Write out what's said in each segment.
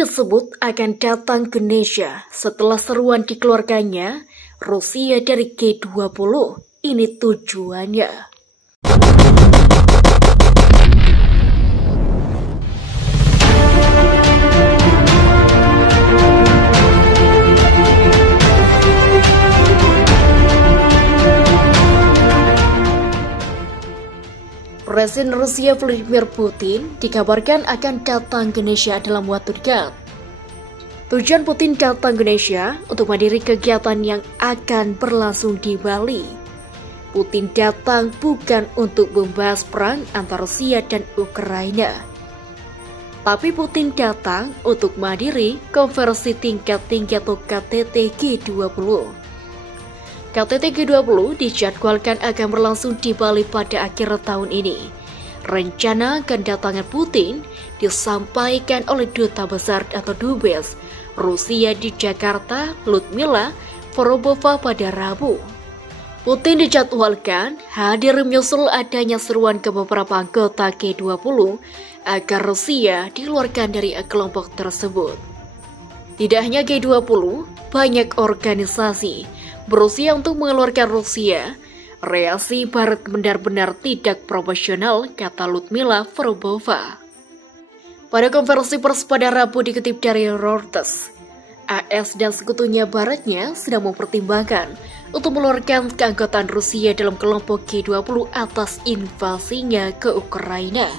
disebut akan datang ke Indonesia setelah seruan dikeluarkannya Rusia dari G20. Ini tujuannya. Presiden Rusia Vladimir Putin dikabarkan akan datang ke Indonesia dalam waktu dekat. Tujuan Putin datang ke Indonesia untuk menghadiri kegiatan yang akan berlangsung di Bali. Putin datang bukan untuk membahas perang antara Rusia dan Ukraina, tapi Putin datang untuk menghadiri konferensi tingkat tinggi atau KTT G20. KTT G20 dijadwalkan akan berlangsung di Bali pada akhir tahun ini. Rencana kedatangan Putin disampaikan oleh Duta Besar atau Dubes Rusia di Jakarta, Lyudmila Vorobova pada Rabu. Putin dijadwalkan hadir menyusul adanya seruan ke beberapa anggota G20 agar Rusia dikeluarkan dari kelompok tersebut. Tidak hanya G20, banyak organisasi berusaha untuk mengeluarkan Rusia. Reaksi Barat benar-benar tidak proporsional, kata Lyudmila Vorobova. Pada konferensi pers pada Rabu dikutip dari Reuters, AS dan sekutunya Baratnya sedang mempertimbangkan untuk mengeluarkan keanggotaan Rusia dalam kelompok G20 atas invasinya ke Ukraina.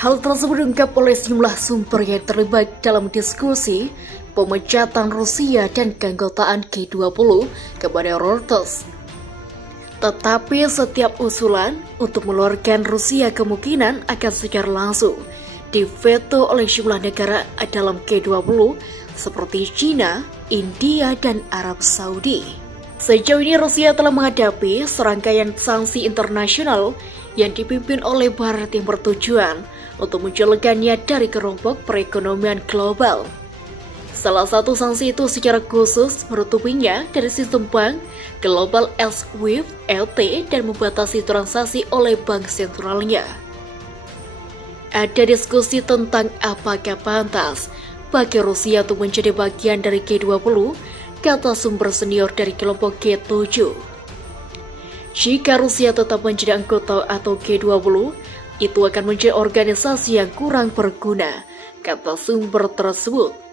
Hal tersebut diungkap oleh sejumlah sumber yang terlibat dalam diskusi pemecatan Rusia dan keanggotaan G20 kepada Reuters. Tetapi setiap usulan untuk mengeluarkan Rusia kemungkinan akan secara langsung diveto oleh sejumlah negara dalam G20 seperti China, India, dan Arab Saudi. Sejauh ini Rusia telah menghadapi serangkaian sanksi internasional yang dipimpin oleh Barat yang bertujuan untuk menjauhkannya dari kelompok perekonomian global. Salah satu sanksi itu secara khusus menutupinya dari sistem bank global SWIFT LT dan membatasi transaksi oleh bank sentralnya. Ada diskusi tentang apakah pantas bagi Rusia untuk menjadi bagian dari G20, kata sumber senior dari kelompok G7. Jika Rusia tetap menjadi anggota atau G20, itu akan menjadi organisasi yang kurang berguna, kata sumber tersebut.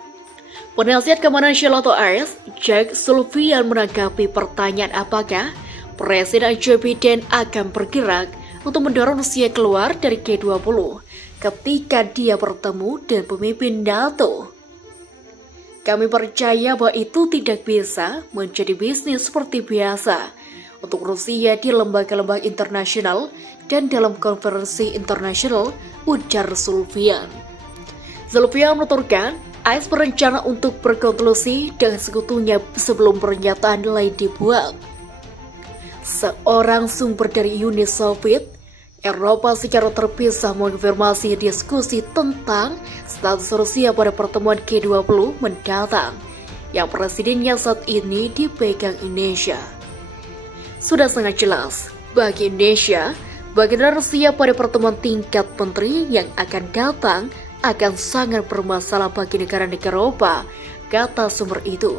Penasihat Keamanan Nasional atau AS, Jake Sullivan menanggapi pertanyaan apakah Presiden Joe Biden akan bergerak untuk mendorong Rusia keluar dari G20 ketika dia bertemu dengan pemimpin NATO. Kami percaya bahwa itu tidak bisa menjadi bisnis seperti biasa untuk Rusia di lembaga-lembaga internasional dan dalam konferensi internasional, ujar Sullivan. Sullivan menuturkan, AS berencana untuk berkonklusi dengan sekutunya sebelum pernyataan lain dibuat. Seorang sumber dari Uni Soviet, Eropa secara terpisah mengonfirmasi diskusi tentang status Rusia pada pertemuan G20 mendatang, yang presidennya saat ini dipegang Indonesia. Sudah sangat jelas, bagi Indonesia, bagaimana Rusia pada pertemuan tingkat menteri yang akan datang akan sangat bermasalah bagi negara-negara Eropa, kata sumber itu.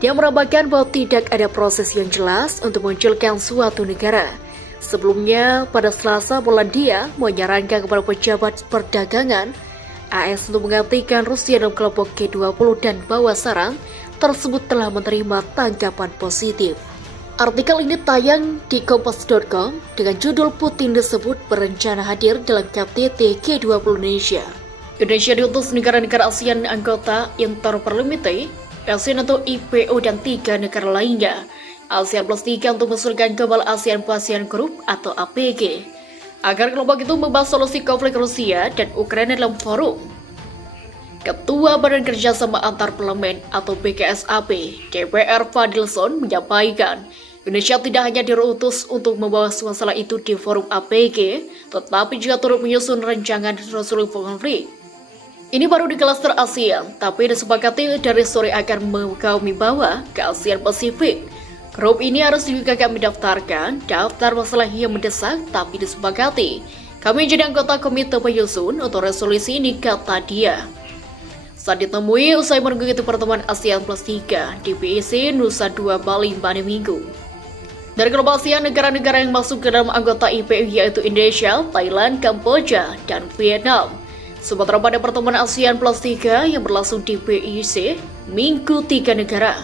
Dia menambahkan bahwa tidak ada proses yang jelas untuk munculkan suatu negara. Sebelumnya, pada Selasa, Polandia menyarankan kepada pejabat perdagangan AS untuk menggantikan Rusia dalam kelompok G20 dan bahwa saran tersebut telah menerima tanggapan positif. Artikel ini tayang di kompas.com dengan judul Putin disebut berencana hadir dalam KTT G20 Indonesia. Indonesia diutus negara-negara ASEAN anggota Interparliamentary, ASEAN atau IPO dan 3 negara lainnya, ASEAN plus 3 untuk mengusulkan kembali ASEAN ASEAN Group atau APG, agar kelompok itu membahas solusi konflik Rusia dan Ukraina dalam forum. Ketua Badan Kerjasama Antar Parlemen atau BKSAP, DPR Fadlizon menyampaikan, Indonesia tidak hanya diutus untuk membahas masalah itu di forum APG, tetapi juga turut menyusun rancangan resolusi konflik. Ini baru di klaster ASEAN, tapi disepakati dari sore akan kami bawa ke ASEAN Pasifik. Grup ini harus juga kami daftarkan daftar masalah yang mendesak, tapi disepakati. Kami jadi anggota komite penyusun untuk resolusi ini, kata dia. saat ditemui usai mengikuti pertemuan ASEAN Plus 3 di PIC Nusa Dua Bali pada Minggu. Dari global ASEAN, negara-negara yang masuk ke dalam anggota IPU yaitu Indonesia, Thailand, Kamboja, dan Vietnam. Sementara pada pertemuan ASEAN Plus 3 yang berlangsung di PIC, Minggu 3 negara.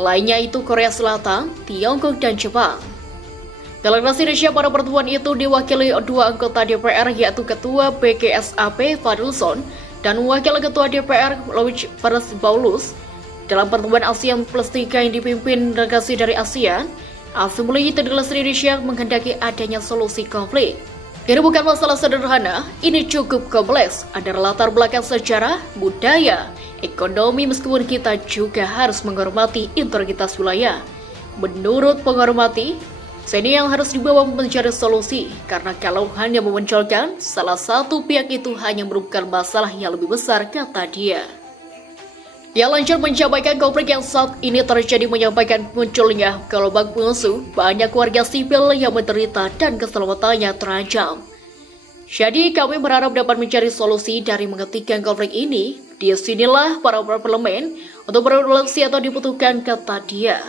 Lainnya itu Korea Selatan, Tiongkok, dan Jepang. Delegasi Indonesia pada pertemuan itu diwakili dua anggota DPR yaitu Ketua BKSAP Fadlzon dan Wakil Ketua DPR Louis Paulus. Dalam pertemuan ASEAN Plus 3 yang dipimpin delegasi dari ASEAN, Asumli Delegasi Indonesia menghendaki adanya solusi konflik. Ini bukan masalah sederhana, ini cukup kompleks, ada latar belakang sejarah, budaya, ekonomi meskipun kita juga harus menghormati integritas wilayah. Menurut penghormati, sini yang harus dibawa mencari solusi, karena kalau hanya memunculkan salah satu pihak itu hanya merupakan masalah yang lebih besar, kata dia. Ia lanjut menyampaikan konflik yang saat ini terjadi menyampaikan munculnya gelombang musuh, banyak warga sipil yang menderita dan keselamatannya terancam. Jadi kami berharap dapat mencari solusi dari menghentikan konflik ini. Disinilah para parlemen untuk berrelasi atau dibutuhkan, kata dia.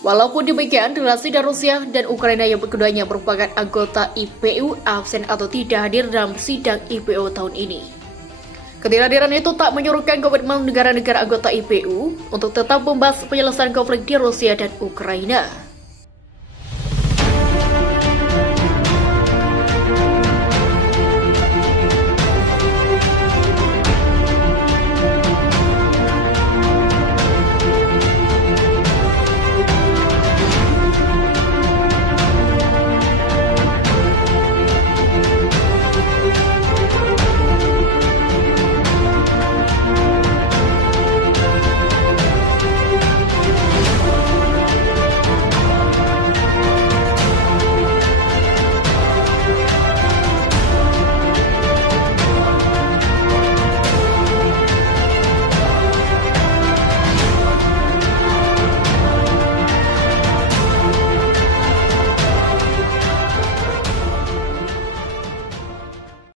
Walaupun demikian, relasi dari Rusia dan Ukraina yang keduanya merupakan anggota IPU absen atau tidak hadir dalam sidang IPU tahun ini. Ketidakhadiran itu tak menyuruhkan komitmen negara-negara anggota IPU untuk tetap membahas penyelesaian konflik di Rusia dan Ukraina.